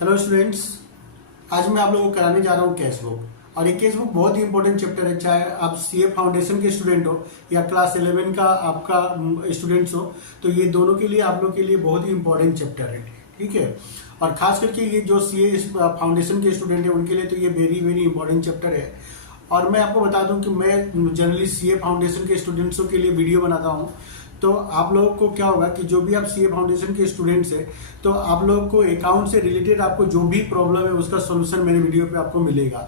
Hello students, आज मैं आप लोगों को कराने जा रहा हूँ कैश बुक। और ये कैश बुक बहुत ही इंपॉर्टेंट चैप्टर है, चाहे आप सीए फाउंडेशन के स्टूडेंट हो या क्लास 11 का आपका स्टूडेंट्स हो, तो ये दोनों के लिए आप लोग के लिए बहुत ही इंपॉर्टेंट चैप्टर है। ठीक है, और खास करके ये जो सीए फाउंडेशन के स्टूडेंट है उनके लिए तो ये वेरी वेरी इंपॉर्टेंट चैप्टर है। और मैं आपको बता दूं कि मैं जनरली सीए फाउंडेशन के स्टूडेंट्सों के लिए वीडियो बनाता हूं। तो आप लोगों को क्या होगा कि जो भी आप सीए फाउंडेशन के स्टूडेंट्स हैं, तो आप लोगों को अकाउंट से रिलेटेड आपको जो भी प्रॉब्लम है उसका सॉल्यूशन मेरे वीडियो पे आपको मिलेगा।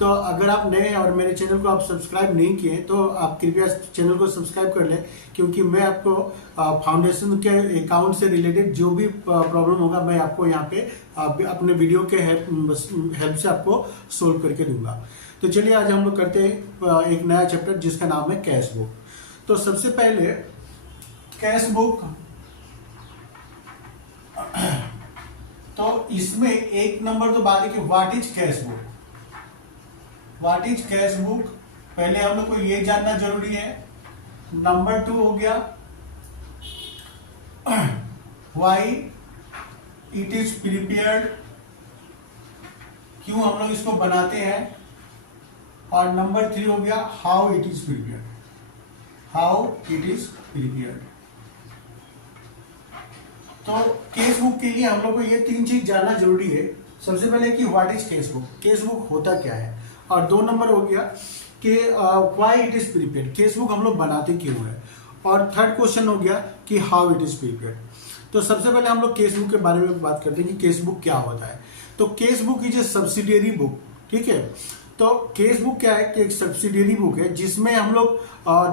तो अगर आप नए और मेरे चैनल को आप सब्सक्राइब नहीं किए तो आप कृपया चैनल को सब्सक्राइब कर लें, क्योंकि मैं आपको फाउंडेशन के अकाउंट से रिलेटेड जो भी प्रॉब्लम होगा मैं आपको यहाँ पे अपने वीडियो के हेल्प से आपको सोल्व करके दूंगा। तो चलिए आज हम लोग करते हैं एक नया चैप्टर जिसका नाम है कैश बुक। तो सबसे पहले कैश बुक, तो इसमें एक नंबर तो बात है कि what is cash book. What is cash book पहले हम लोग को ये जानना जरूरी है। नंबर 2 हो गया व्हाई इट इज प्रिपेयर्ड, क्यों हम लोग इसको बनाते हैं। और नंबर 3 हो गया how it is prepared, how it is prepared. तो केस बुक के लिए हम लोग को ये 3 चीज जानना जरूरी है। सबसे पहले कि what is case book, case book होता क्या है। और 2 नंबर हो गया कि why it is prepared, case book हम लोग बनाते क्यों है। और थर्ड क्वेश्चन हो गया कि हाउ इट इज प्रिपेयर्ड। तो सबसे पहले हम लोग केस बुक के बारे में बात करते हैं कि केस बुक क्या होता है। तो case book is a subsidiary book. ठीक है, तो केस बुक क्या है कि एक सब्सिडियरी बुक है जिसमें हम लोग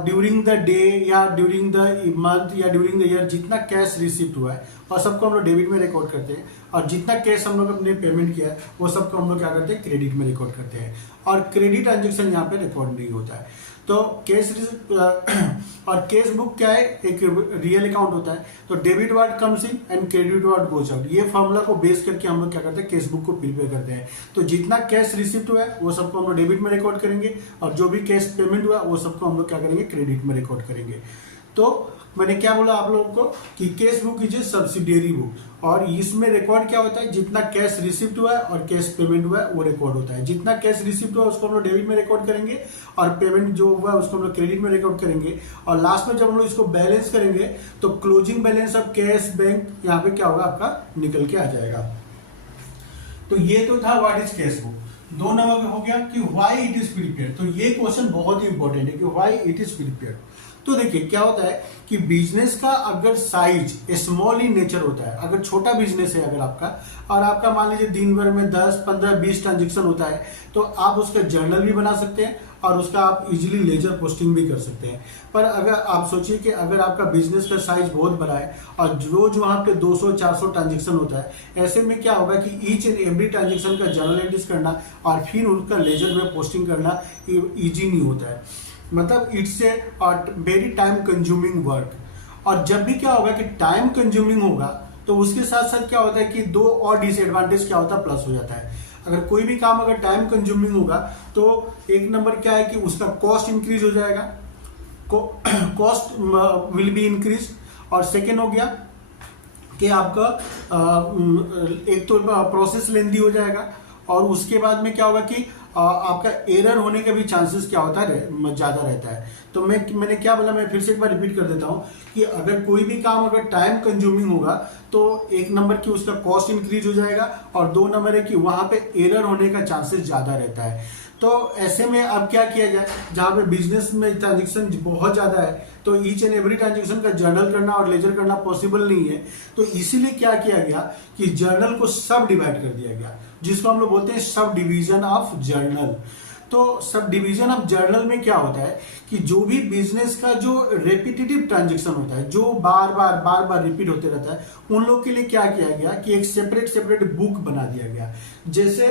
ड्यूरिंग द डे या ड्यूरिंग द मंथ या ड्यूरिंग द ईयर जितना कैश रिसीव हुआ है और सबको हम लोग डेबिट में रिकॉर्ड करते हैं, और जितना कैश हम लोग अपने पेमेंट किया है वो सबको हम लोग क्या करते हैं, क्रेडिट में रिकॉर्ड करते हैं। और क्रेडिट ट्रांजेक्शन यहाँ पे रिकॉर्ड नहीं होता है। तो कैश और कैश बुक क्या है, एक रियल अकाउंट होता है। तो debit word comes in and credit word goes out, ये फॉर्मूला को बेस करके हम लोग क्या करते हैं, कैश बुक को प्रिपेयर करते हैं। तो जितना कैश रिसिप्ट हुआ है वो सबको हम लोग डेबिट में रिकॉर्ड करेंगे, और जो भी कैश पेमेंट हुआ वो सबको हम लोग क्या करेंगे, क्रेडिट में रिकॉर्ड करेंगे। तो मैंने क्या बोला आप लोगों को कि cash book is a subsidiary book, और इसमें रिकॉर्ड क्या होता है, जितना कैश रिसिप्ट हुआ है और कैश पेमेंट हुआ है वो रिकॉर्ड होता है। जितना कैश रिसिप्ट हुआ उसको हम लोग डेबिट में रिकॉर्ड करेंगे, और पेमेंट जो हुआ उसको हम लोग क्रेडिट में रिकॉर्ड करेंगे। और लास्ट में जब हम लोग इसको बैलेंस करेंगे तो closing balance of cash bank यहाँ पे क्या होगा, आपका निकल के आ जाएगा। तो ये तो था what is cash book. 2 number हो गया कि व्हाई इट इज प्रिपेयर्ड। तो ये क्वेश्चन बहुत ही इंपॉर्टेंट है कि व्हाई इट इज प्रिपेयर्ड। तो देखिए क्या होता है कि बिजनेस का अगर साइज स्मॉल इन नेचर होता है, अगर छोटा बिजनेस है अगर आपका, और आपका मान लीजिए दिन भर में 10, 15, 20 ट्रांजेक्शन होता है, तो आप उसका जर्नल भी बना सकते हैं और उसका आप इजीली लेजर पोस्टिंग भी कर सकते हैं। पर अगर आप सोचिए कि अगर आपका बिजनेस का साइज बहुत बड़ा है और रोज वहां पे 200-400 ट्रांजेक्शन होता है, ऐसे में क्या होगा कि ईच एंड एवरी ट्रांजेक्शन का जर्नल एंट्रीज करना और फिर उसका लेजर में पोस्टिंग करना ईजी नहीं होता है। मतलब it's a very time consuming work. और जब भी क्या होगा कि टाइम कंज्यूमिंग होगा तो उसके साथ साथ क्या होता है कि 2 और डिसएडवांटेज क्या होता है, प्लस हो जाता है। अगर कोई भी काम अगर टाइम कंज्यूमिंग होगा तो एक नंबर क्या है कि उसका कॉस्ट इंक्रीज हो जाएगा, कॉस्ट विल बी इंक्रीज। और सेकेंड हो गया कि आपका एक तो प्रोसेस लेंदी हो जाएगा, और उसके बाद में क्या होगा कि आपका एरर होने का भी चांसेस क्या होता है, ज्यादा रहता है। तो मैंने क्या बोला, मैं फिर से एक बार रिपीट कर देता हूं कि अगर कोई भी काम अगर टाइम कंज्यूमिंग होगा तो एक नंबर की उसका कॉस्ट इंक्रीज हो जाएगा, और 2 नंबर है कि वहां पे एरर होने का चांसेस ज्यादा रहता है। तो ऐसे में अब क्या किया जाए, जहां पे बिजनेस में ट्रांजेक्शन बहुत ज्यादा है तो ईच एंड एवरी ट्रांजेक्शन का जर्नल करना और लेजर करना पॉसिबल नहीं है। तो इसीलिए क्या किया गया कि जर्नल को सब डिवाइड कर दिया गया, जिसको हम लोग बोलते हैं सब डिवीजन ऑफ जर्नल। तो सब डिवीजन ऑफ जर्नल में क्या होता है कि जो भी बिजनेस का जो रेपिटेटिव ट्रांजेक्शन होता है, जो बार बार रिपीट होते रहता है, उन लोग के लिए क्या किया गया कि एक सेपरेट बुक बना दिया गया। जैसे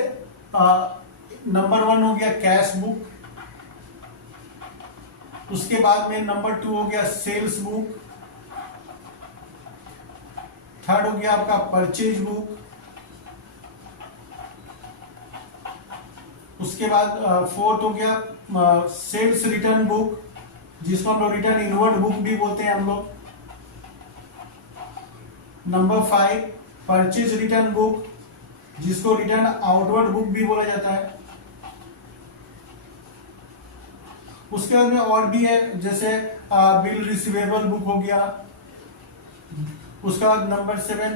नंबर 1 हो गया कैश बुक, उसके बाद में नंबर 2 हो गया सेल्स बुक, थर्ड हो गया आपका परचेज बुक, उसके बाद 4th हो गया सेल्स रिटर्न बुक, जिसको हम लोग रिटर्न इनवर्ड बुक भी बोलते हैं हम लोग। नंबर 5 परचेज रिटर्न बुक, जिसको रिटर्न आउटवर्ड बुक भी बोला जाता है। उसके बाद में और भी है, जैसे बिल रिसीवेबल बुक हो गया। उसके बाद नंबर 7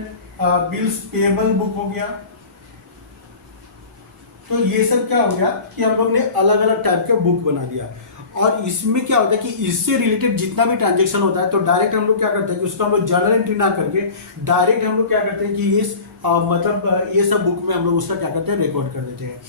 बिल्स पेएबल बुक हो गया। तो ये सब क्या हो गया कि हम लोग ने अलग अलग टाइप के बुक बना दिया। और इसमें क्या होता है कि इससे रिलेटेड जितना भी ट्रांजेक्शन होता है तो डायरेक्ट हम लोग क्या करते हैं कि उसको हम लोग जर्नल एंट्री ना करके डायरेक्ट हम लोग क्या करते हैं कि ये मतलब ये सब बुक में हम लोग उसका क्या करते हैं, रिकॉर्ड कर देते हैं।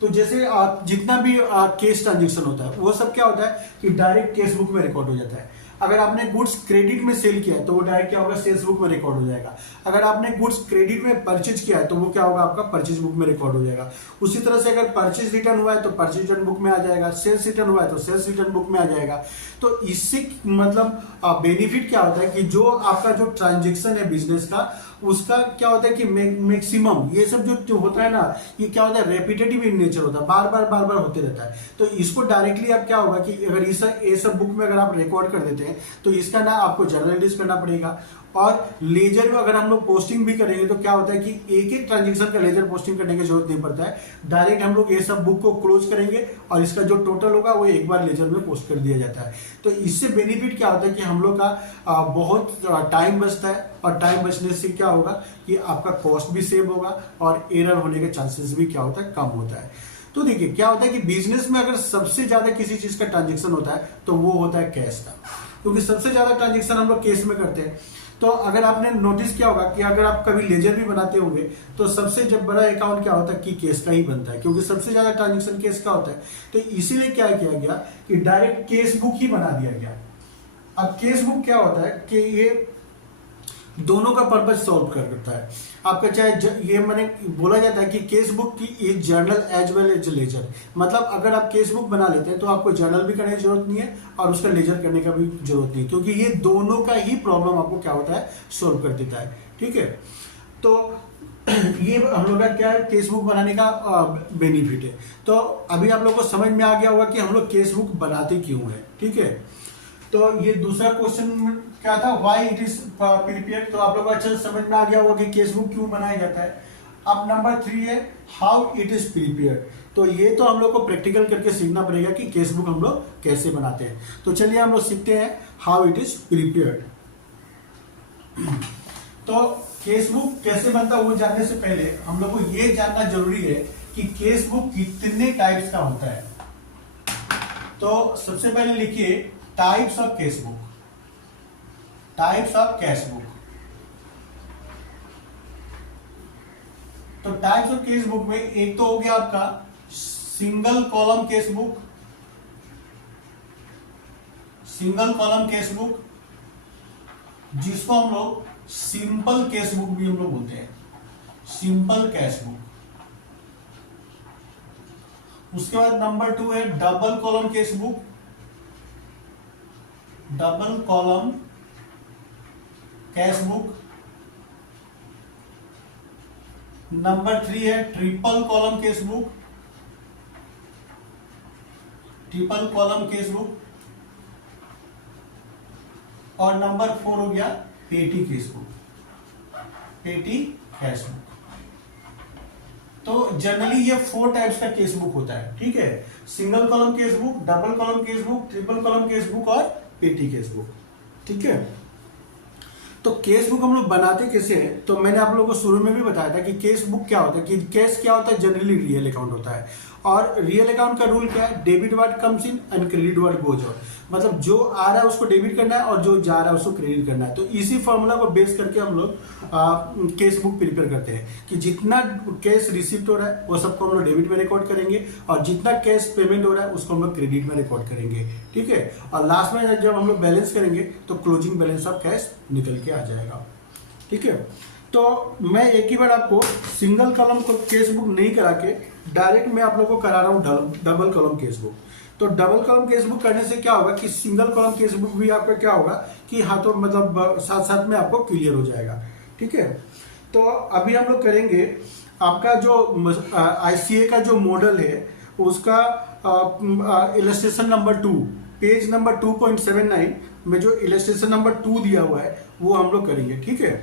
तो जैसे जितना भी केस ट्रांजेक्शन होता है वो सब क्या होता है कि डायरेक्ट केस बुक में रिकॉर्ड हो जाता है। अगर आपने गुड्स क्रेडिट में सेल किया है तो वो डायरेक्ट क्या होगा, सेल्स बुक में रिकॉर्ड हो जाएगा। अगर आपने गुड्स क्रेडिट में परचेज किया है तो वो क्या होगा, आपका परचेज बुक में रिकॉर्ड हो जाएगा। उसी तरह से अगर परचेज रिटर्न हुआ है तो परचेज रिटर्न बुक में आ जाएगा, सेल्स रिटर्न हुआ है तो सेल्स रिटर्न बुक में आ जाएगा। तो इससे मतलब बेनिफिट क्या होता है कि जो आपका जो ट्रांजेक्शन है बिजनेस का, उसका क्या होता है कि मैक्सिमम ये सब जो होता है ना, ये क्या होता है, रेपिटेटिव इन नेचर होता है, बार बार होते रहता है। तो इसको डायरेक्टली आप क्या होगा कि अगर ये सब बुक में अगर आप रिकॉर्ड कर देते हैं तो इसका ना आपको जर्नलाइज करना पड़ेगा। और लेजर में अगर हम लोग पोस्टिंग भी करेंगे तो क्या होता है कि एक एक ट्रांजेक्शन का लेजर पोस्टिंग करने की जरूरत नहीं पड़ता है, डायरेक्ट हम लोग ये सब बुक को क्लोज करेंगे और इसका जो टोटल होगा वो एक बार लेजर में पोस्ट कर दिया जाता है। तो इससे बेनिफिट क्या होता है कि हम लोग का बहुत टाइम बचता है, और टाइम बचने से क्या होगा कि आपका कॉस्ट भी सेव होगा और एरर होने के चांसेस भी क्या होता है, कम होता है। तो देखिए क्या होता है कि बिजनेस में अगर सबसे ज्यादा किसी चीज का ट्रांजेक्शन होता है तो वो होता है कैश का, क्योंकि सबसे ज्यादा ट्रांजेक्शन हम लोग केस में करते हैं। तो अगर आपने नोटिस किया होगा कि अगर आप कभी लेजर भी बनाते होंगे तो सबसे जब बड़ा अकाउंट क्या होता है कि केस का ही बनता है, क्योंकि सबसे ज्यादा ट्रांजेक्शन केस का होता है। तो इसीलिए क्या किया गया कि डायरेक्ट केस बुक ही बना दिया गया। अब केस बुक क्या होता है कि ये दोनों का पर्पज सॉल्व करता है आपका। चाहे ये मैंने बोला जाता है कि केस बुक की is journal as well as ledger, मतलब अगर आप केस बुक बना लेते हैं तो आपको जर्नल भी करने की जरूरत नहीं है और उसका लेजर करने का भी जरूरत नहीं है, क्योंकि ये दोनों का ही प्रॉब्लम आपको क्या होता है, सोल्व कर देता है। ठीक है, तो ये हम लोग का क्या है, केस बुक बनाने का बेनिफिट है। तो अभी आप लोग को समझ में आ गया होगा कि हम लोग केस बुक बनाते क्यों है। ठीक है, तो ये दूसरा क्वेश्चन क्या था, व्हाई इट इज प्रिपेयर्ड। तो आप लोग को अच्छे से समझ में आ गया होगा कि केस बुक क्यों बनाया जाता है। अब नंबर 3 है हाउ इट इज प्रिपेयर्ड। तो ये तो हम लोग को प्रैक्टिकल करके सीखना पड़ेगा कि केस बुक हम लोग कैसे बनाते हैं। तो चलिए हम लोग सीखते हैं हाउ इट इज प्रिपेयर्ड। तो केस बुक कैसे बनता है वो जानने से पहले हम लोग को ये जानना जरूरी है कि केस बुक कितने टाइप्स का होता है। तो सबसे पहले लिखिए types of case book, types of cash book. तो टाइप्स ऑफ केस बुक में एक तो हो गया आपका single column case book, single column case book जिसको हम लोग सिंपल केस बुक भी हम लोग बोलते हैं, सिंपल कैश बुक। उसके बाद नंबर 2 है double column case book, double column cash book. Number 3 है triple column case book, triple column case book. और नंबर 4 हो गया पेटी केस बुक, पेटी कैश बुक। तो जनरली ये 4 टाइप्स का केस बुक होता है। ठीक है, single column case book, double column case book, triple column case book और पेटी केस बुक। ठीक है, तो केस बुक हम लोग बनाते कैसे हैं, तो मैंने आप लोगों को शुरू में भी बताया था कि केस बुक क्या होता है, कि केस क्या होता है, जनरली रियल अकाउंट होता है। और रियल अकाउंट का रूल क्या है, debit word comes in and credit word goes out, मतलब जो आ रहा है उसको डेबिट करना है और जो जा रहा है उसको क्रेडिट करना है। तो इसी फॉर्मूला को बेस करके हम लोग केस बुक प्रिपेयर करते हैं कि जितना कैश रिसिप्ट हो रहा है वो सबको हम लोग डेबिट में रिकॉर्ड करेंगे और जितना कैश पेमेंट हो रहा है उसको हम लोग क्रेडिट में रिकॉर्ड करेंगे। ठीक है, और लास्ट में जब हम लोग बैलेंस करेंगे तो क्लोजिंग बैलेंस ऑफ कैश निकल के आ जाएगा। ठीक है, तो मैं एक ही बार आपको सिंगल कॉलम केस बुक नहीं करा के डायरेक्ट मैं आप लोगों को करा रहा हूँ डबल कॉलम केस बुक। तो डबल कॉलम केस बुक करने से क्या होगा कि सिंगल कॉलम केस बुक भी आपका क्या होगा कि हाथों मतलब साथ साथ में आपको क्लियर हो जाएगा। ठीक है, तो अभी हम लोग करेंगे आपका जो ICA का जो मॉडल है उसका इलस्ट्रेशन नंबर 2, पेज नंबर 2.79 में जो इलस्ट्रेशन नंबर 2 दिया हुआ है वो हम लोग करेंगे। ठीक है,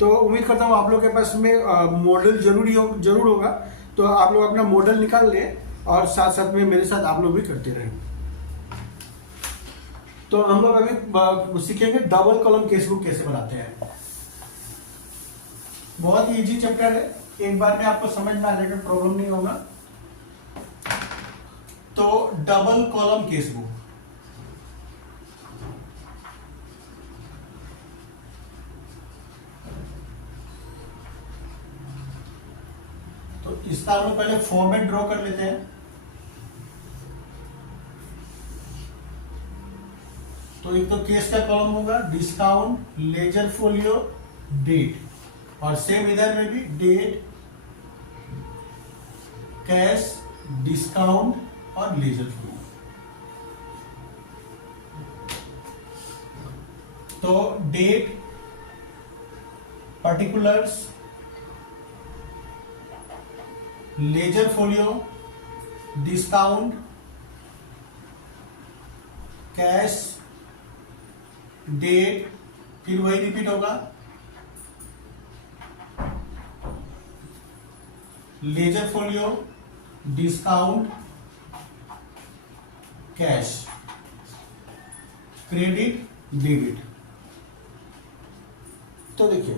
तो उम्मीद करता हूँ आप लोग के पास में मॉडल जरूर होगा। तो आप लोग अपना मॉडल निकाल लें और साथ साथ में मेरे साथ आप लोग भी करते रहें। तो हम लोग अभी सीखेंगे डबल कॉलम केसबुक कैसे बनाते हैं। बहुत ही इजी चैप्टर है, एक बार में आपको समझ में आ जाएगा, प्रॉब्लम नहीं होगा। तो डबल कॉलम केसबुक, तो इसका हम लोग पहले फॉर्मेट ड्रॉ कर लेते हैं। तो एक तो केस का कॉलम होगा, डिस्काउंट, लेजर फोलियो, डेट, और सेम इधर में भी डेट, कैश, डिस्काउंट और लेजर फोलियो। तो date, particulars, ledger folio, discount, cash, date, फिर वही रिपीट होगा, ledger folio, discount, cash, credit, debit. तो देखिए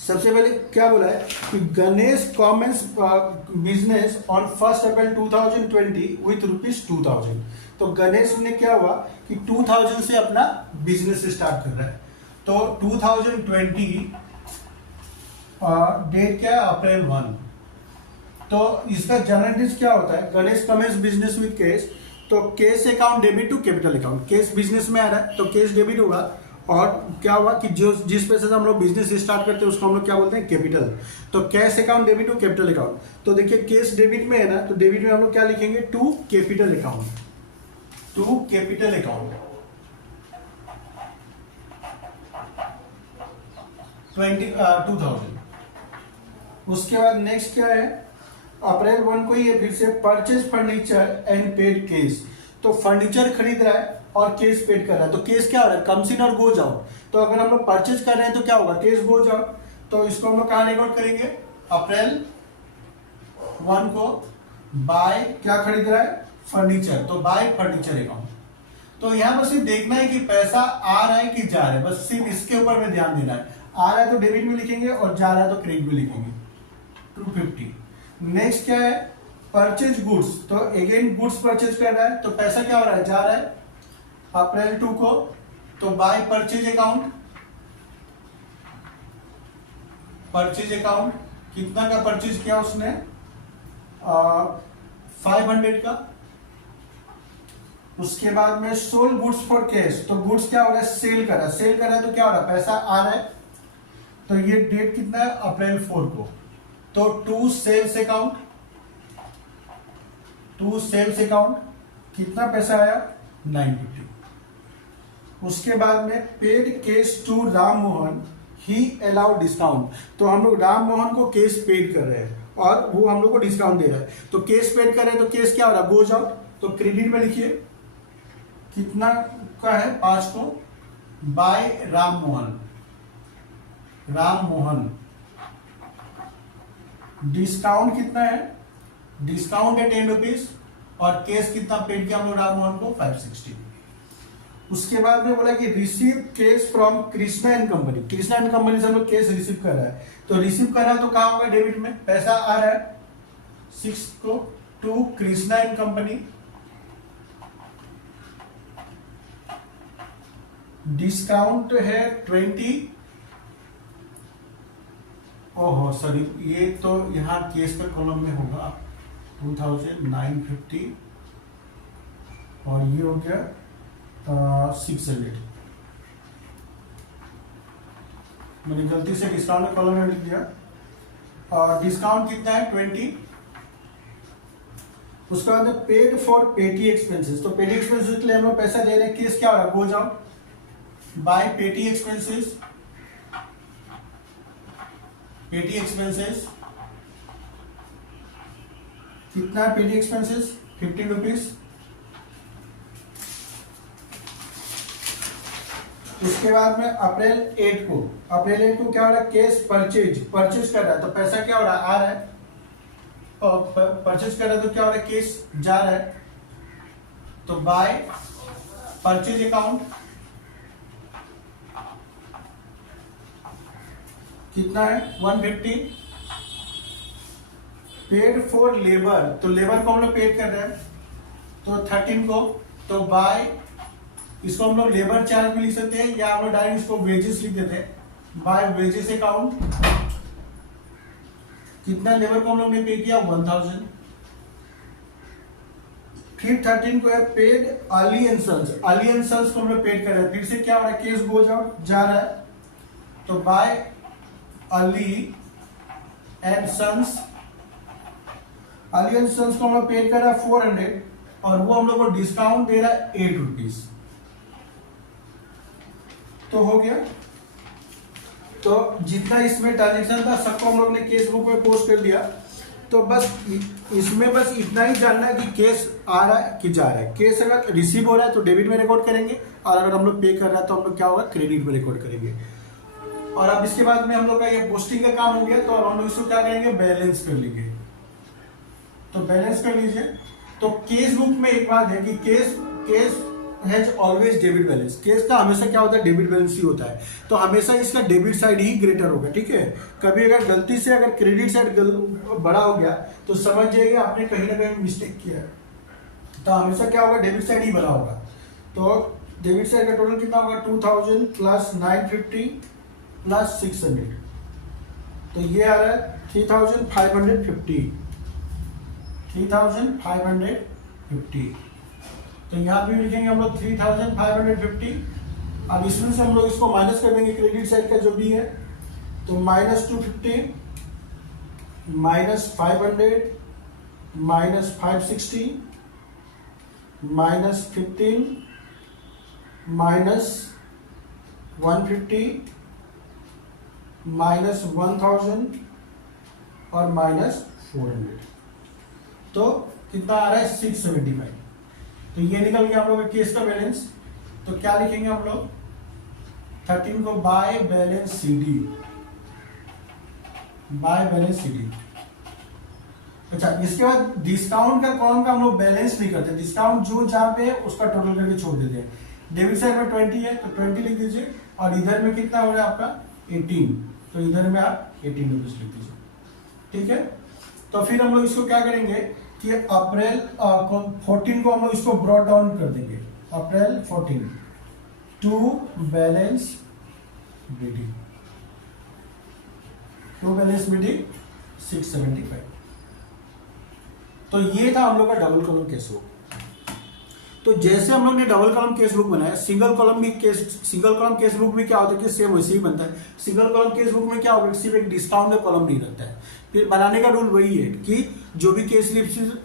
सबसे पहले क्या बोला है कि Ganesh commence business on 1 April 2020 with ₹2000। तो गणेश ने क्या हुआ कि 2000 से अपना बिजनेस स्टार्ट कर रहा है। तो 2020 डेट क्या है, अप्रैल 1। तो इसका जनरल क्या होता है, Ganesh commences business with cash. तो cash account debit to capital account, cash business में आ रहा है तो कैश डेबिट होगा। और क्या हुआ कि जिस पैसे से हम लोग बिजनेस स्टार्ट करते हैं उसको हम लोग क्या बोलते हैं, कैपिटल। तो cash account debit to capital account. तो देखिए कैश डेबिट में है ना, तो डेबिट में हम लोग क्या लिखेंगे, to capital account, to capital account 2000। उसके बाद नेक्स्ट क्या है, अप्रैल 1 को ही फिर से purchase furniture and paid cash. तो फर्नीचर खरीद रहा है और केस पेड कर रहा है। तो केस क्या हो रहा है, कम्स इन और गोज आउट। तो अगर हम लोग परचेज कर रहे हैं तो क्या होगा, केस गोज आउट। तो इसको हम लोग कहां रिकॉर्ड करेंगे, अप्रैल 1 को बाय क्या खरीद रहा है, फर्नीचर, तो बाय फर्नीचर अकाउंट। तो यहां पर सिर्फ देखना है कि पैसा आ रहा है कि जा रहा है, बस सिर्फ इसके ऊपर में ध्यान देना है। आ रहा है तो डेबिट में लिखेंगे और जा रहा है तो क्रेडिट में लिखेंगे, 250। नेक्स्ट क्या है, परचेज गुड्स। तो अगेन गुड्स परचेज कर रहा है तो पैसा क्या हो रहा है, जा रहा है अप्रैल 2 को। तो by purchase account, purchase account कितना का परचेज किया उसने, 500 का। उसके बाद में सोल्ड गुड्स फॉर कैश। तो गुड्स क्या हो रहा है, सेल कर रहा है, सेल कर रहा है तो क्या हो रहा है, पैसा आ रहा है। तो ये डेट कितना है, अप्रैल 4 को। तो to sales account, to sales account कितना पैसा आया, 950। उसके बाद में paid cash to Ram Mohan, he allow discount. तो हम लोग राम मोहन को कैश पेड कर रहे हैं और वो हम लोग को डिस्काउंट दे रहा है। तो कैश पेड कर रहे हैं तो कैश क्या हो रहा है, गोज आउट। तो क्रेडिट में लिखिए कितना का है, 5 को, बाय राम मोहन, राम मोहन। डिस्काउंट कितना है, डिस्काउंट है 10 रुपीज, और कैश कितना पेड किया हम लोग राम मोहन को, 560। उसके बाद में बोला कि receive cash from Krishna and company. Krishna and company से हम लोग कैश रिसीव कर रहा है। तो रिसीव कर रहा है तो कहां होगा, डेबिट में। पैसा आ रहा है 6 को, to Krishna and company. Discount है 20। ओहो सॉरी, ये तो यहां केस का कॉलम में होगा 2950, और ये हो गया 600। मैंने गलती से डिस्काउंट कॉलम में लिख दिया। डिस्काउंट कितना है, 20। उसके बाद पेड फॉर पेटी एक्सपेंसेस। तो पेटी एक्सपेंसेस के लिए हम लोग पैसा दे रहे हैं, केस क्या हो रहा है, गोज आउट, बाय पेटी एक्सपेंसेस। पेटी एक्सपेंसेस कितना, पेटी एक्सपेंसेस 15 रुपीज। उसके बाद में अप्रैल 8 को क्या हो रहा है, केस परचेज कर रहा है, तो पैसा क्या हो रहा है, आ रहा है, और परचेज कर रहा है तो क्या हो रहा है, केस जा रहा है, तो बाय परचेज अकाउंट कितना है 150, पेड फॉर लेबर, तो लेबर को हम लोग पेड कर रहे हैं तो 13 को, तो बाय इसको हम लोग लेबर चार्ज भी लिख सकते हैं या हम लोग डायरेक्ट इसको वेजेस लिख देते हैं, बाय वेजेस अकाउंट कितना लेबर को हम लोग ने पे किया 1000, फिर 13 को है पेड अली एंड सन्स को हम लोग पेड कर रहे हैं, फिर से क्या हो रहा है, केस गोज आउट जा रहा है, तो बाय अली एंड सन्स को हम लोग पेड कर रहा है 400 और वो हम लोग को डिस्काउंट दे रहा है 8 रुपीज, तो हो गया। तो जितना इसमें ट्रांजेक्शन था सबको हम लोग ने केस बुक में पोस्ट कर दिया, तो बस इसमें बस इतना ही जानना है कि केस आ रहा है कि जा रहा है। केस अगर रिसीव हो रहा है तो डेबिट में रिकॉर्ड करेंगे और अगर हम लोग पे कर रहा है तो हम लोग क्या होगा, क्रेडिट में रिकॉर्ड करेंगे। और अब इसके बाद में हम लोग का ये पोस्टिंग का काम हो गया, तो अब हम लोग इसको क्या करेंगे, बैलेंस कर लेंगे। तो बैलेंस कर लीजिए। तो केस बुक में एक बात है कि case has always debit balance, case का हमेशा क्या होता है, डेबिट बैलेंस ही होता है, तो हमेशा इसका डेबिट साइड ही ग्रेटर होगा, ठीक है। कभी अगर गलती से अगर क्रेडिट साइड बड़ा हो गया तो समझ जाइए आपने कहीं ना कहीं मिस्टेक किया है, तो हमेशा क्या होगा, डेबिट साइड ही बड़ा होगा। तो डेबिट साइड का टोटल कितना होगा, 2000 प्लस 950 प्लस 600, तो ये आ रहा है 3550, तो यहाँ पे लिखेंगे हम लोग 3550। अब इसमें से हम लोग इसको माइनस कर देंगे क्रेडिट साइड का जो भी है, तो -250 -500 -560 -15 -150 -1000 और -400, तो कितना आ रहा है 675। तो ये निकल गया हम लोग का केस का बैलेंस। तो क्या लिखेंगे हम लोग, 13 को बाय बैलेंस सीडी, अच्छा इसके बाद डिस्काउंट का कॉलम का हम लोग बैलेंस नहीं करते, डिस्काउंट जो जहां पे है उसका टोटल करके छोड़ देते हैं। डेबिट साइड में 20 है तो 20 लिख दीजिए, और इधर में कितना हो रहा है आपका 18, तो इधर में आप 18 रुपीज लिख दीजिए, ठीक है। तो फिर हम लोग इसको क्या करेंगे कि अप्रैल 14 को हम लोग इसको ब्रॉड डाउन कर देंगे, अप्रैल 14 टू बैलेंस बीडी 675। तो ये था हम लोग का डबल कॉलम केस बुक। तो जैसे हम लोग ने डबल कॉलम केस बुक बनाया, सिंगल कॉलम केस बुक में क्या होता है कि सेम वैसे ही बनता है। सिंगल कॉलम केस बुक में क्या होगा, सिर्फ एक डिस्काउंट का कॉलम नहीं रहता है। फिर बनाने का रूल वही है कि जो भी केस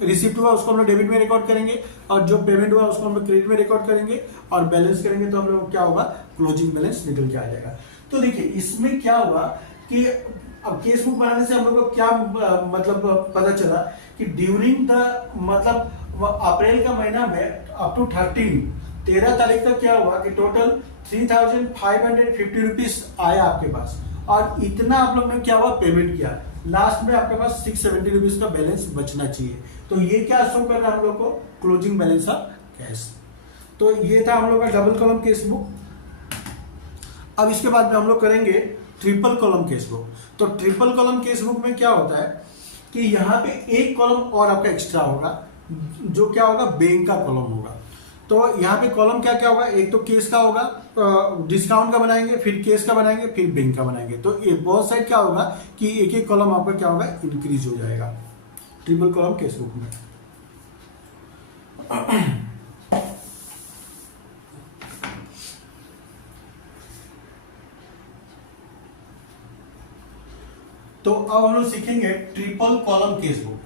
रिसिप्ट हुआ उसको हम लोग डेबिट में रिकॉर्ड करेंगे, और जो पेमेंट हुआ उसको हम लोग क्रेडिट में रिकॉर्ड करेंगे, और बैलेंस करेंगे तो हम लोग क्या होगा, क्लोजिंग बैलेंस निकल के आ जाएगा। तो देखिए इसमें क्या हुआ कि अब केस बुक बनाने से हम लोग को क्या मतलब पता चला कि ड्यूरिंग द मतलब अप्रैल का महीना में अप टू 13 तारीख तक क्या हुआ कि टोटल 3550 रुपीज आया आपके पास, और इतना आप लोग ने क्या हुआ, पेमेंट किया। लास्ट में आपके पास 670 रुपीज का बैलेंस बचना चाहिए। तो ये क्या शो कर रहा है हम लोग को, क्लोजिंग बैलेंस ऑफ कैश। तो ये था हम लोग का डबल कॉलम केस बुक। अब इसके बाद में हम लोग करेंगे ट्रिपल कॉलम केस बुक। तो ट्रिपल कॉलम केस बुक में क्या होता है कि यहाँ पे एक कॉलम और आपका एक्स्ट्रा होगा, जो क्या होगा, बैंक का कॉलम होगा। तो यहाँ पे कॉलम क्या क्या होगा, एक तो केस का होगा, डिस्काउंट का बनाएंगे, फिर केस का बनाएंगे, फिर बैंक का बनाएंगे। तो ये बहुत साइड क्या होगा कि एक एक कॉलम आपका क्या होगा, इंक्रीज हो जाएगा ट्रिपल कॉलम केस बुक में। तो अब हम लोग सीखेंगे ट्रिपल कॉलम केस बुक।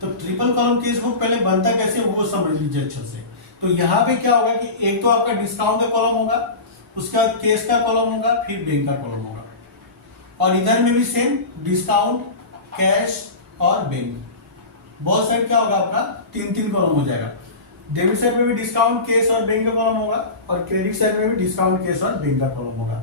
तो ट्रिपल कॉलम केस बुक पहले बनता कैसे वो समझ लीजिए अच्छे से। तो यहां पे क्या होगा कि एक तो आपका डिस्काउंट का कॉलम होगा, उसका केस का कॉलम होगा, फिर बैंक का कॉलम होगा, और इधर में भी सेम डिस्काउंट, कैश और बैंक। बहुत साइड क्या होगा आपका 3 कॉलम हो जाएगा। डेबिट साइड में भी डिस्काउंट केस और बैंक का कॉलम होगा और क्रेडिट साइड में भी डिस्काउंट केस और बैंक का कॉलम होगा।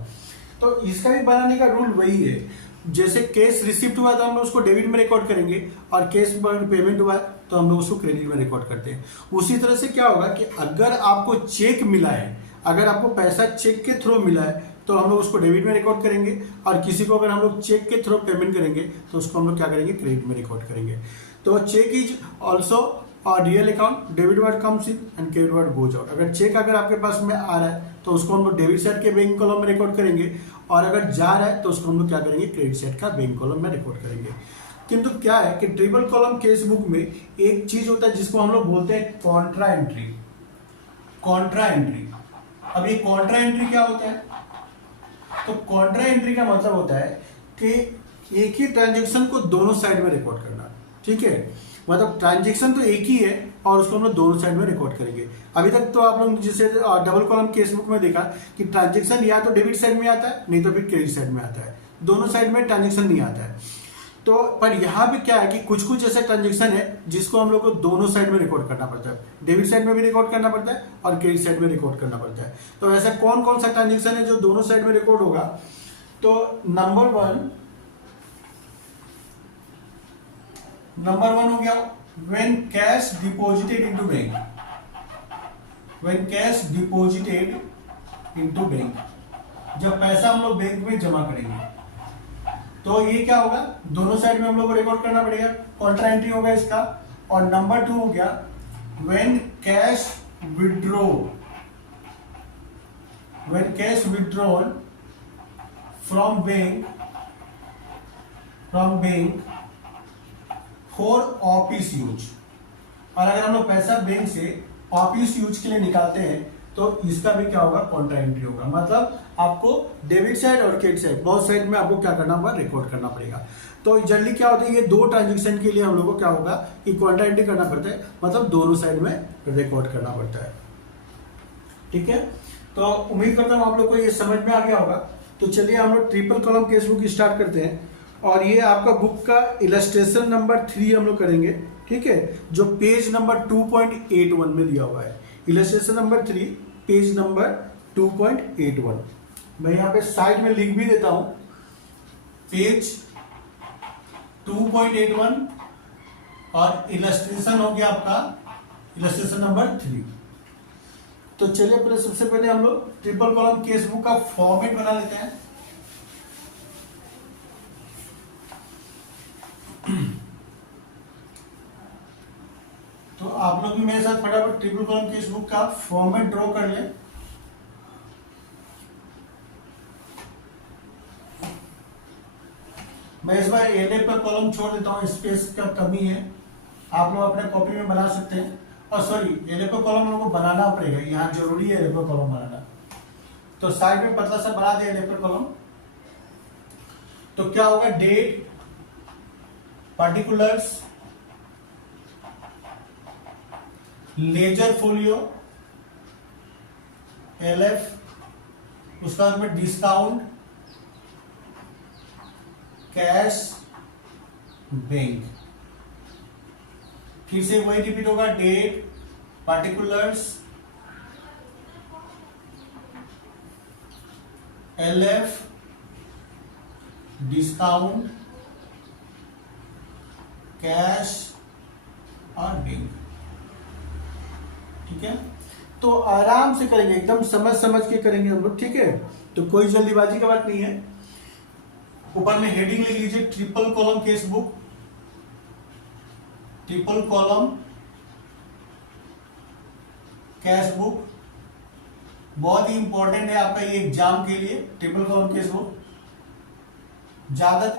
तो इसका भी बनाने का रूल वही है, जैसे केस रिसिप्ट हुआ तो हम लोग उसको डेबिट में रिकॉर्ड करेंगे और केस पेमेंट हुआ तो हम लोग उसको क्रेडिट में रिकॉर्ड करते हैं। उसी तरह से क्या होगा कि अगर आपको चेक मिला है, अगर आपको पैसा चेक के थ्रू मिला है तो हम लोग उसको डेबिट में रिकॉर्ड करेंगे, और किसी को अगर हम लोग चेक के थ्रू पेमेंट करेंगे तो उसको हम लोग क्या करेंगे, क्रेडिट में रिकॉर्ड करेंगे। तो cheque is also real account, debit word comes in and credit word goes out. अगर चेक अगर आपके पास में आ रहा है तो उसको हम लोग डेबिट साइड के बैंक कॉलम में रिकॉर्ड करेंगे, और अगर जा रहा है तो उसको हम लोग क्या करेंगे, क्रेडिट साइड का बैंक कॉलम में रिकॉर्ड करेंगे। किंतु क्या है कि ट्रिपल कॉलम केस बुक में एक चीज होता है जिसको हम लोग बोलते हैं कॉन्ट्रा एंट्री। कॉन्ट्रा एंट्री, अब ये कॉन्ट्रा एंट्री क्या होता है? तो कॉन्ट्रा एंट्री का मतलब होता है कि एक ही ट्रांजेक्शन को दोनों साइड में रिकॉर्ड करना, ठीक है। मतलब ट्रांजेक्शन तो एक ही है और उसको हम लोग दोनों साइड में रिकॉर्ड करेंगे। अभी तक तो आप लोग जैसे डबल कॉलम केस बुक में देखा कि ट्रांजेक्शन या तो डेबिट साइड में आता है नहीं तो फिर क्रेडिट साइड में आता है, दोनों साइड में ट्रांजेक्शन नहीं आता है। तो पर यहाँ पे क्या है कि कुछ कुछ ऐसे ट्रांजेक्शन है जिसको हम लोग को दोनों साइड में रिकॉर्ड करना पड़ता है, डेबिट साइड में भी रिकॉर्ड करना पड़ता है और क्रेडिट साइड में रिकॉर्ड करना पड़ता है। तो ऐसा कौन कौन सा ट्रांजेक्शन है जो दोनों साइड में रिकॉर्ड होगा? तो नंबर वन हो गया when cash deposited into bank, when cash deposited into bank, जब पैसा हम लोग बैंक में जमा करेंगे तो ये क्या होगा, दोनों साइड में हम लोग को रिकॉर्ड करना पड़ेगा, कॉन्ट्रा एंट्री होगा इसका। और नंबर 2 हो गया when cash withdrawn from bank for office use. और अगर हम लोग पैसा बैंक से ऑफिस यूज के लिए निकालते हैं तो इसका भी क्या होगा, कॉन्ट्रा एंट्री होगा। मतलब आपको डेबिट साइड और क्रेडिट साइड बहुत साइड में आपको क्या करना होगा, रिकॉर्ड करना पड़ेगा। तो जनरली क्या होता है, ये दो ट्रांजेक्शन के लिए हम लोग को क्या होगा कि कॉन्ट्रा एंट्री करना पड़ता है, मतलब दोनों साइड में रिकॉर्ड करना पड़ता है, ठीक है। तो उम्मीद करता हूं आप लोग को ये समझ में आ गया होगा। तो चलिए हम लोग triple column case book start करते हैं, और ये आपका बुक का इलस्ट्रेशन नंबर 3 हम लोग करेंगे, ठीक है, जो पेज नंबर 2.81 में दिया हुआ है। Illustration number 3 page number 2.81। मैं यहाँ पे साइड में लिख भी देता हूं, पेज 2.81 और इलस्ट्रेशन हो गया आपका इलस्ट्रेशन नंबर 3। तो चलिए पहले सबसे पहले हम लोग ट्रिपल कॉलम केस बुक का फॉर्मेट बना लेते हैं। तो आप लोग भी मेरे साथ फटाफट ट्रिपल कॉलम केस बुक का फॉर्मेट ड्रॉ कर लें। मैं इस बार एलएफ का कॉलम छोड़ देता हूं, स्पेस का कमी है, आप लोग अपने कॉपी में बना सकते हैं। और सॉरी, एलएफ का कॉलम लोगों को बनाना पड़ेगा, यहाँ जरूरी है एलएफ का कॉलम बनाना। तो साइड में पतला सा बना दिया एलएफ का कॉलम। तो क्या होगा, date, particulars, ledger folio, LF, उसका बाद में डिस्काउंट, कैश, बैंक। फिर से वही रिपीट होगा, date, particulars, LF, discount, cash और बैंक, ठीक है। तो आराम से करेंगे, एकदम समझ समझ के करेंगे हम लोग, ठीक है। तो कोई जल्दीबाजी का बात नहीं है। ऊपर में हेडिंग लिख लीजिए, triple column case book, triple column cash book. बहुत ही इंपॉर्टेंट है आपका ये एग्जाम के लिए, ट्रिपल कॉलम केस बुक ज्यादा।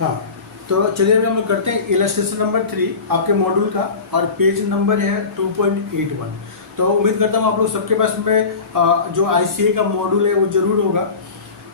हाँ, तो चलिए अभी हम लोग करते हैं इलस्ट्रेशन नंबर 3 आपके मॉड्यूल का, और पेज नंबर है 2.81। तो उम्मीद करता हूँ आप लोग सबके पास में जो आईसीए का मॉड्यूल है वो जरूर होगा।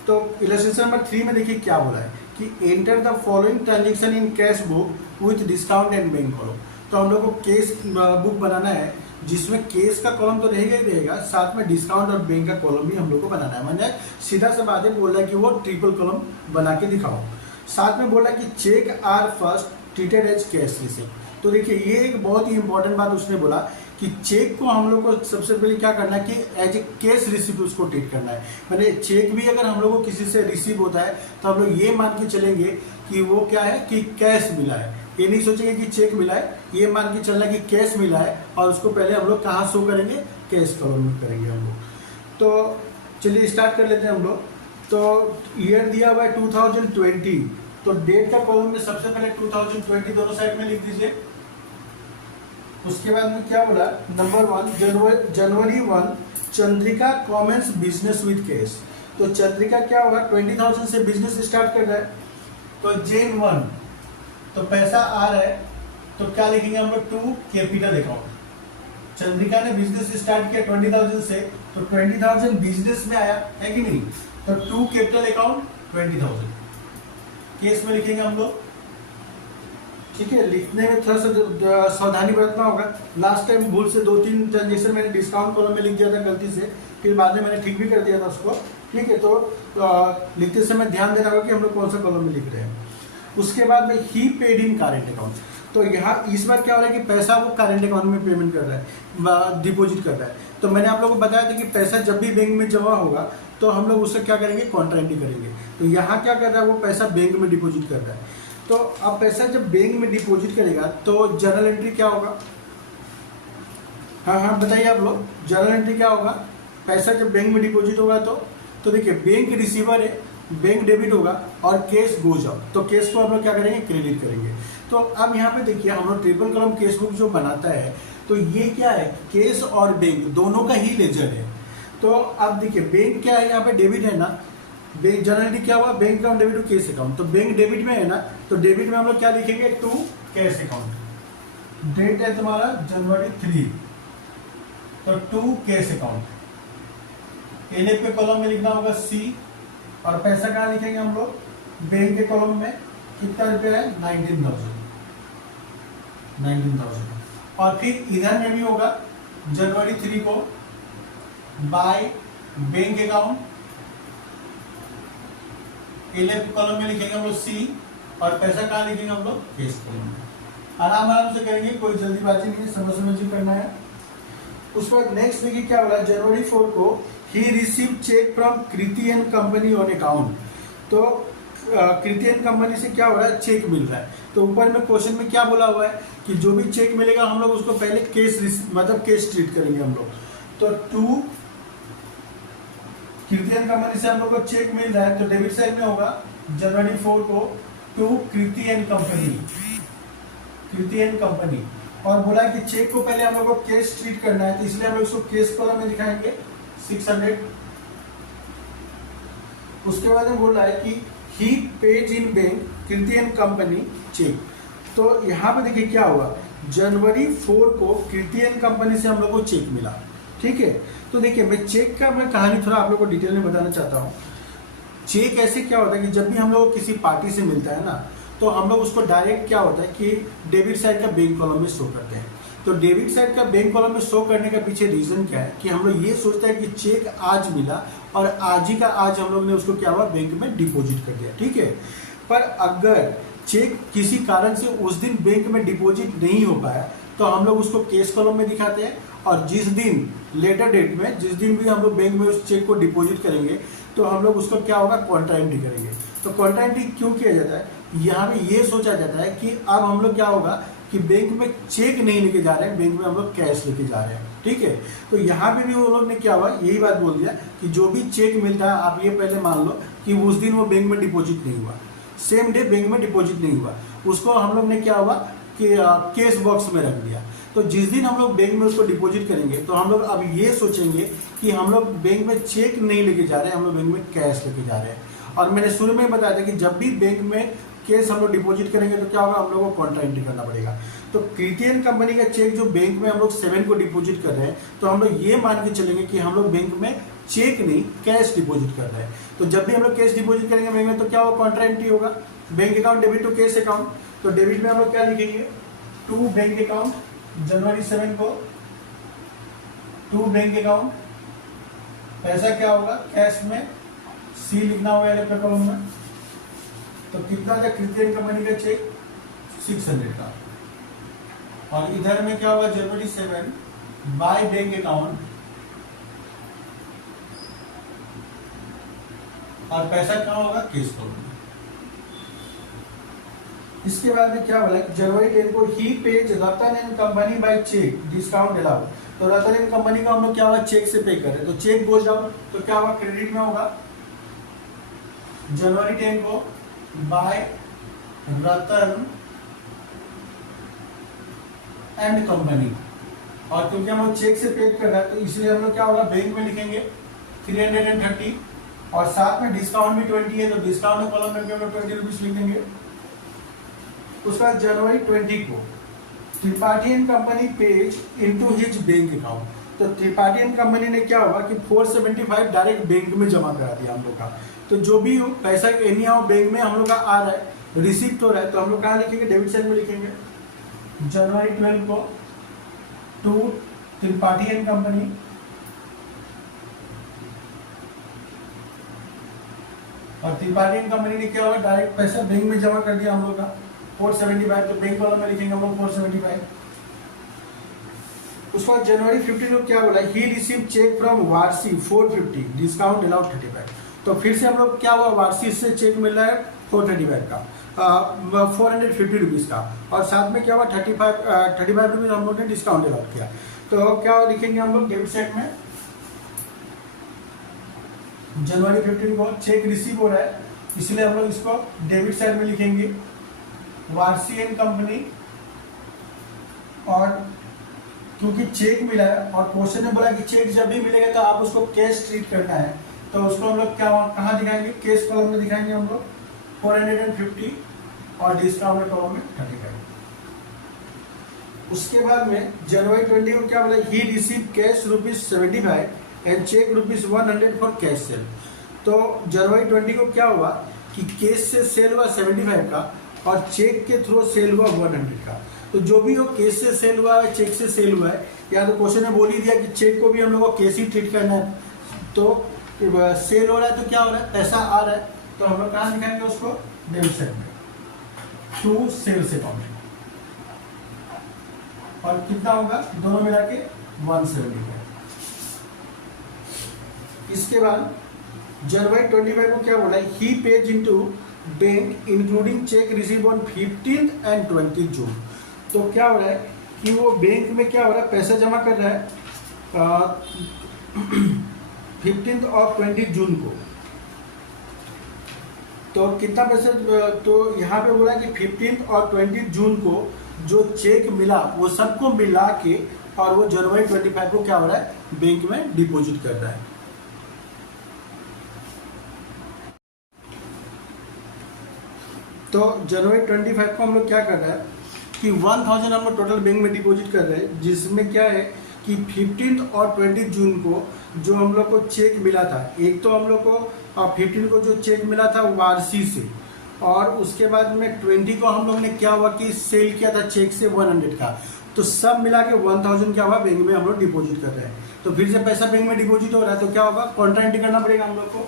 तो इलस्ट्रेशन नंबर 3 में देखिए क्या बोला है कि enter the following transaction in cash book with discount and bank column. तो हम लोग को केस बुक बनाना है जिसमें केस का कॉलम तो रहेगा ही रहेगा, साथ में डिस्काउंट और बैंक का कॉलम भी हम लोग को बनाना है। मैंने सीधा सा बात है, बोल रहा है कि वो ट्रिपल कॉलम बना के दिखाओ। साथ में बोला कि cheque are first treated as cash receipt. तो देखिए ये एक बहुत ही इंपॉर्टेंट बात उसने बोला कि चेक को हम लोग को सबसे पहले क्या करना है कि एज ए कैश रिसीव उसको ट्रीट करना है। मैंने चेक भी अगर हम लोग को किसी से रिसीव होता है तो हम लोग ये मान के चलेंगे कि वो क्या है कि कैश मिला है। ये नहीं सोचेंगे कि चेक मिला है, ये मान के चलना कि कैश मिला है और उसको पहले हम लोग कहाँ शो करेंगे, कैश कॉलम में करेंगे हम लोग। तो चलिए स्टार्ट कर लेते हैं हम लोग। तो ईयर दिया हुआ है 2020, तो डेट का कॉलम में सबसे पहले 2020 दोनों साइड में लिख दीजिए। उसके बाद में क्या बोला, number 1 January 1 Chandrika commence business with cash. तो चंद्रिका क्या होगा, 20,000 से बिजनेस स्टार्ट कर रहा है। तो Jan 1 तो पैसा आ रहा है, तो क्या लिखेंगे हम लोग, टू कैपिटल अकाउंट। चंद्रिका ने बिजनेस स्टार्ट किया 20,000 से, तो 20,000 बिजनेस में आया है कि नहीं, तो टू कैपिटल अकाउंट 20,000 केस में लिखेंगे हम लोग। ठीक है, लिखने में थोड़ा सा सावधानी बरतना होगा। लास्ट टाइम भूल से 2-3 ट्रांजेक्शन मैंने डिस्काउंट कॉलम में लिख दिया था गलती से, फिर बाद में मैंने ठीक भी कर दिया था उसको। ठीक है, तो लिखते समय ध्यान देना होगा कि हम लोग कौन सा कॉलम में लिख रहे हैं। उसके बाद में ही पेड इन करेंट अकाउंट, तो यहाँ इस बार क्या हो रहा है कि पैसा वो करेंट अकाउंट में पेमेंट कर रहा है, डिपॉजिट कर रहा है। तो मैंने आप लोगों को बताया था कि पैसा जब भी बैंक में जमा होगा तो हम लोग उससे क्या करेंगे, कॉन्ट्रा एंट्री करेंगे। तो यहाँ क्या कर रहा है, वो पैसा बैंक में डिपॉजिट कर रहा है। तो अब पैसा जब बैंक में डिपॉजिट करेगा तो जर्नल एंट्री क्या होगा, हाँ बताइए आप लोग, जर्नल एंट्री क्या होगा। पैसा जब बैंक में डिपॉजिट होगा तो देखिए बैंक रिसीवर है, बैंक डेबिट होगा और कैश गोज आउट, तो कैश को हम लोग क्या करेंगे, क्रेडिट करेंगे। तो अब यहाँ पे देखिए हम लोग ट्रिपल कॉलम कैश बुक जो बनाता है, तो ये क्या है, कैश और बैंक दोनों का ही लेजर है। तो अब देखिए बैंक क्या है, यहाँ पे डेबिट है ना, बैंक जनरली क्या हुआ, bank account debit to cash account, तो बैंक डेबिट में है ना, तो डेबिट में हम लोग क्या लिखेंगे, टू कैश अकाउंट। डेट है तुम्हारा जनवरी 3, तो टू कैश अकाउंट। एलएफ के कॉलम में लिखना होगा सी, और पैसा कहाँ लिखेंगे हम लोग, बैंक के कॉलम में। कितना रुपया है, 19,000। और फिर इधर में भी होगा जनवरी 3 को by bank account, LF column में लिखेंगे हम लोग सी, और पैसा कहाँ लिखेंगे हम लोग, कैश कॉलम में। आराम से करेंगे, कोई जल्दीबाजी नहीं है, समझ के करना है। उसके बाद नेक्स्ट देखिए क्या बोला, जनवरी 4 को he receive cheque from Kriti and company on account. तो कृति एंड कंपनी से क्या हो रहा है, चेक मिल रहा है। तो ऊपर में क्वेश्चन में क्या बोला हुआ है कि जो भी चेक मिलेगा हम लोग उसको पहले कैश मतलब कैश ट्रीट करेंगे हम लोग। तो टू कृति एंड कंपनी से हम लोग को चेक मिल रहा है, तो डेबिट साइड में होगा जनवरी 4 को टू कृति एंड कंपनी, और बोला है कि चेक को पहले हम लोग को कैश ट्रीट करना है, तो इसलिए हम लोग उसको कैश कॉलम में दिखाएंगे 600। उसके बाद में बोल रहा है कि he pays in bank Kriti and company cheque. तो यहाँ पे देखिए क्या हुआ, जनवरी 4 को कृति एंड कंपनी से हम लोग को चेक मिला। ठीक है, तो देखिए मैं चेक का मैं कहानी थोड़ा आप लोग को डिटेल में बताना चाहता हूँ। चेक ऐसे क्या होता है कि जब भी हम लोग किसी पार्टी से मिलता है ना, तो हम लोग उसको डायरेक्ट क्या होता है कि डेबिट साइड का बैंक कॉलम में शो करते हैं। तो डेबिट साइड का बैंक कॉलम में शो करने का पीछे रीजन क्या है कि हम लोग ये सोचते हैं कि चेक आज मिला और आज ही का आज हम लोग ने उसको क्या हुआ, बैंक में डिपॉजिट कर दिया। ठीक है, पर अगर चेक किसी कारण से उस दिन बैंक में डिपॉजिट नहीं हो पाया तो हम लोग उसको कैश कॉलम में दिखाते हैं, और जिस दिन लेटर डेट में जिस दिन भी हम लोग बैंक में उस चेक को डिपॉजिट करेंगे तो हम लोग उसको क्या होगा, कॉन्ट्रा एंट्री करेंगे। तो कॉन्ट्रा एंट्री क्यों किया जाता है, यहाँ पे ये सोचा जाता है कि अब हम लोग क्या होगा कि बैंक में चेक नहीं लेके जा रहे हैं, बैंक में हम लोग कैश लेके जा रहे हैं। ठीक है, तो यहाँ पे भी वो लोग ने क्या हुआ, यही बात बोल दिया कि जो भी चेक मिलता है आप ये पहले मान लो कि उस दिन वो बैंक में डिपॉजिट नहीं हुआ, सेम डे बैंक में डिपॉजिट नहीं हुआ, उसको हम लोग ने क्या हुआ कि कैश बॉक्स में रख दिया। तो जिस दिन हम लोग बैंक में उसको डिपॉजिट करेंगे तो हम लोग अब ये सोचेंगे कि हम लोग बैंक में चेक नहीं लेके जा रहे हैं, हम लोग बैंक में कैश लेके जा रहे हैं। और मैंने शुरू में बताया था कि जब भी बैंक में कैश हम लोग डिपॉजिट करेंगे तो क्या होगा, हम लोग को कॉन्ट्रा एंट्री करना पड़ेगा। तो कृति एंड कंपनी का चेक जो बैंक में हम लोग 7 को डिपॉजिट कर रहे हैं, तो हम लोग ये मान के चलेंगे कि हम लोग बैंक में चेक नहीं कैश डिपॉजिट कर रहे हैं। तो जब भी हम लोग कैश डिपॉजिट करेंगे बैंक में तो क्या होगा, कॉन्ट्रा एंट्री होगा, bank account debit to cash account. तो डेबिट में हम लोग क्या लिखेंगे, टू बैंक अकाउंट, जनवरी 7 को टू बैंक अकाउंट, पैसा क्या होगा, कैश में सी लिखना होगा एलएफ कॉलम में। तो कितना था कृति एंड कंपनी का चेक, 600 का। और इधर में क्या होगा जनवरी 7 बाय बैंक अकाउंट, और पैसा कहाँ होगा केस कॉलम में। इसके बाद में क्या बोला कि जनवरी 10 को he pays Ratan and company by cheque discount allowed. तो रतन एंड कंपनी का हम लोग क्या होगा चेक से पे कर रहे हैं, तो चेक गोज आउट, तो क्या होगा क्रेडिट में होगा जनवरी 10 को बाय रतन एंड कंपनी, और क्योंकि हम लोग चेक से पे कर रहे हैं तो इसलिए हम लोग क्या होगा बैंक में लिखेंगे 330, और साथ में डिस्काउंट भी 20 है, तो डिस्काउंट कॉलम में भी हम लोग 20 रुपीज लिखेंगे। उसका जनवरी 20 को Tripathi and company page into his bank account, तो त्रिपाठी एंड कंपनी ने क्या होगा कि 475 डायरेक्ट बैंक में जमा करा दिया हम लोग का। तो जो भी हो पैसा एनी हाउ बैंक में हम लोग का आ रहा है, रिसीप्ट हो रहा है, तो हम लोग कहाँ लिखेंगे डेबिट साइड में लिखेंगे जनवरी 12 को टू त्रिपाठी एंड कंपनी, और त्रिपाठी एंड कंपनी ने क्या होगा डायरेक्ट पैसा बैंक में जमा कर दिया हम लोग का 475, तो बैंक कॉलम में लिखेंगे हम लोग 475। उसके बाद जनवरी 15 को क्या बोला he receive cheque from Warsi 450 discount allowed 35, तो फिर से हम लोग क्या हुआ वारसी से चेक मिल रहा है 435 का 450 रुपीज का, और साथ में क्या हुआ 35 रुपीज हम लोग ने डिस्काउंट अलाउड किया। तो क्या लिखेंगे हम लोग डेबिट साइड में जनवरी 15 को चेक रिसीव हो रहा है, इसलिए हम लोग इसको डेबिट साइड में लिखेंगे वारसी एंड कंपनी, और क्योंकि चेक मिला है और क्वेश्चन ने बोला कि चेक जब भी मिलेगा तो आप उसको कैश ट्रीट करना है, तो उसको हम लोग क्या कहाँ दिखाएंगे कैश कॉलम में दिखाएंगे हम लोग 450 और डिस्काउंट कॉलम में 35। उसके बाद में जनवरी 20 को क्या बोला he receive cash ₹75 and cheque ₹100 for cash sale. तो जनवरी 20 को क्या हुआ कि कैश से सेल हुआ 75 का और चेक के थ्रू सेल हुआ 100 का। तो जो भी हो कैश से सेल हुआ है चेक से सेल हुआ है, या तो क्वेश्चन ने बोल ही दिया कि चेक को भी हम लोग को कैश ही ट्रीट करना है, तो सेल हो रहा है तो क्या हो रहा है पैसा आ रहा है, तो हम लोग कहाँ दिखाएंगे उसको डेबिट साइड में टू सेल्स अकाउंट, और कितना होगा दोनों मिला के 175। इसके बाद जनवरी 25 को क्या बोला he pays into bank including cheque receive on 15 and 20 June. तो क्या हो रहा है कि वो बैंक में क्या हो रहा है पैसा जमा कर रहा है 15 और 20 जून को। तो कितना पैसा, तो यहाँ पे बोला कि 15 और 20 जून को जो चेक मिला वो सबको मिला के और वो जनवरी 25 को क्या हो रहा है बैंक में डिपॉजिट कर रहा है। तो जनवरी 25 को हम लोग क्या कर रहे हैं कि 1000 हम लोग टोटल बैंक में डिपॉजिट कर रहे हैं, जिसमें क्या है कि 15 और 20 जून को जो हम लोग को चेक मिला था, एक तो हम लोग को 15 को जो चेक मिला था वारसी से, और उसके बाद में 20 को हम लोग ने क्या हुआ कि सेल किया था चेक से 100 का, तो सब मिला के 1000 क्या हुआ बैंक में हम लोग डिपॉजिट कर रहे हैं। तो फिर से पैसा बैंक में डिपॉजिट हो रहा है तो क्या होगा कॉन्ट्रा एंट्री करना पड़ेगा हम लोग को।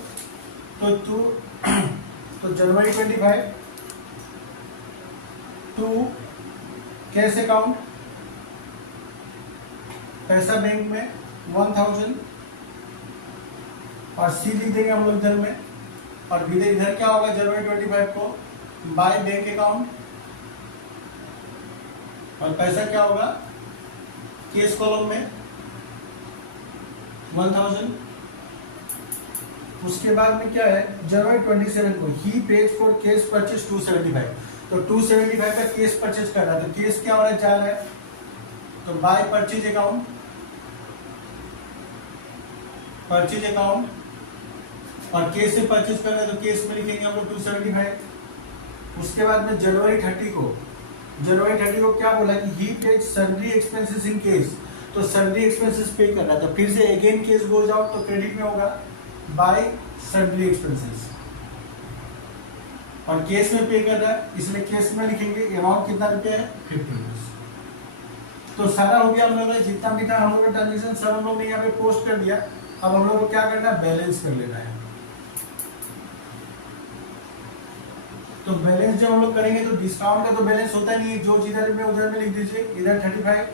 तो जनवरी 25 टू कैश अकाउंट पैसा बैंक में 1000 और सी लिख देंगे हम लोग इधर में, और इधर क्या होगा जनवरी 25 को बाय बैंक अकाउंट और पैसा क्या होगा केस कॉलम में 1000। उसके बाद में क्या है जनवरी 27 को he page for case purchase 275, तो 275 का केस परचेज कर रहा है, तो केस क्या हो रहा है जा रहा है तो बाय परचेज अकाउंट और केस से परचेज कर रहे हैं तो केस में लिखेंगे हम लोग 275। उसके बाद में जनवरी 30 को क्या बोला कि he paid sundry expenses in cash, तो सन्ड्री एक्सपेंसेस पे कर रहा था, फिर से अगेन केस गोज आउट तो क्रेडिट में होगा बाय सन्ड्री एक्सपेंसेस, और केस में पे कर रहा है इसलिए केस में लिखेंगे अमाउंट कितना रुपया है 50 रुपीज। तो सारा हो गया हम लोग जितना भी था हम लोग का ट्रांजेक्शन सब हम लोग ने यहाँ पे पोस्ट कर दिया। अब हम लोग को क्या करना है बैलेंस कर लेना है। तो बैलेंस जब हम लोग करेंगे तो डिस्काउंट का तो बैलेंस होता नहीं है, जो जिधर में उधर में लिख दीजिए, इधर 35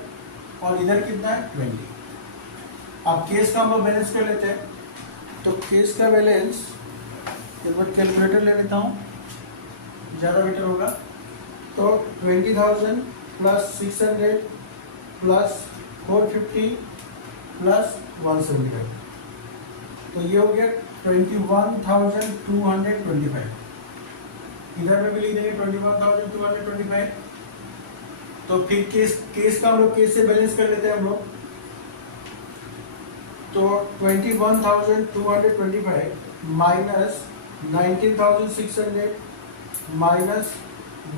और इधर कितना है 20। अब केस का हम लोग बैलेंस कर लेते हैं। तो केस का बैलेंस एक बार कैलकुलेटर ले लेता हूँ, ज़्यादा बेटर होगा। तो 20,000 प्लस 600 प्लस 450 प्लस 175, तो ये हो गया 21,225। इधर में भी लिख देंगे 21,225। तो फिर केस का हम लोग केस से बैलेंस कर लेते हैं हम लोग। तो 21,225 माइनस 19,600 माइनस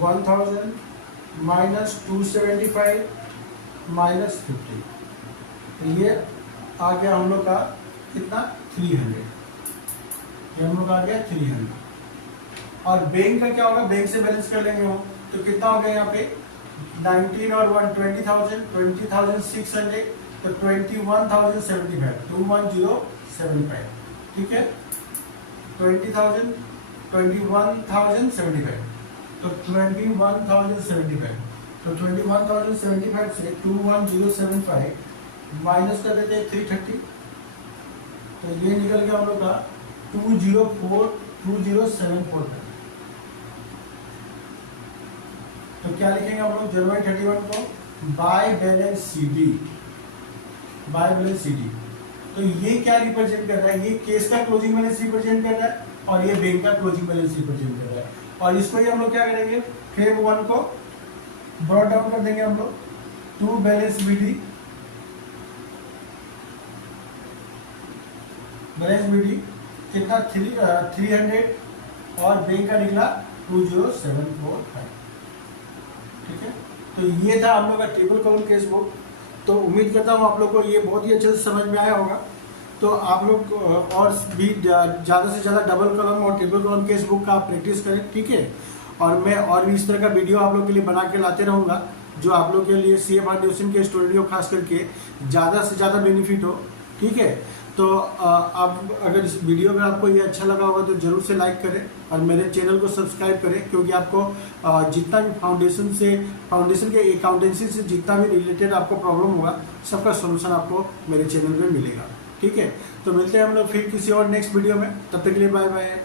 1,000 माइनस 275 माइनस 50, तो ये आ गया हम लोग का कितना 300। ये हम लोग आ गया 300। और बैंक का क्या होगा, बैंक से बैलेंस कर लेंगे हम। तो कितना हो गया यहाँ पे 19 और 1 20,000 20,600, तो 21,075 21,075, ठीक है। 20,000 21,075, तो 21,075, तो 21,075 से 21,075 माइनस कर देते हैं 330, तो ये निकल गया हम लोग का 2074। तो क्या लिखेंगे हम लोग जनवरी 31 को by balance CD, by balance CD. तो ये क्या रिप्रेजेंट कर रहा है, ये केस का क्लोजिंग बैलेंस रिप्रेजेंट कर रहा है और ये बैंक का क्लोजिंग बैलेंस रिप्रेजेंट कर रहा है। और इसको ही हम लोग क्या करेंगे, फेब 1 को ब्रॉट डाउन कर देंगे हम लोग to balance BD, balance BD कितना 300 और बैंक का निकला 20,745, ठीक है। तो ये था हम लोग का ट्रिपल कॉलम केस बुक। तो उम्मीद करता हूँ आप लोग को ये बहुत ही अच्छे से समझ में आया होगा। तो आप लोग और भी ज़्यादा से ज़्यादा डबल कॉलम और ट्रिपल कॉलम केस बुक का आप प्रैक्टिस करें, ठीक है। और मैं और भी इस तरह का वीडियो आप लोग के लिए बना के लाते रहूँगा, जो आप लोग के लिए CA फाउंडेशन के स्टूडेंट को खास करके ज़्यादा से ज़्यादा बेनिफिट हो, ठीक है। तो आप अगर इस वीडियो में आपको ये अच्छा लगा होगा तो ज़रूर से लाइक करें और मेरे चैनल को सब्सक्राइब करें, क्योंकि आपको जितना भी फाउंडेशन के अकाउंटेंसी से जितना भी रिलेटेड आपको प्रॉब्लम होगा, सबका सलूशन आपको मेरे चैनल पे मिलेगा, ठीक है। तो मिलते हैं हम लोग फिर किसी और नेक्स्ट वीडियो में, तब तक के लिए बाय बाय।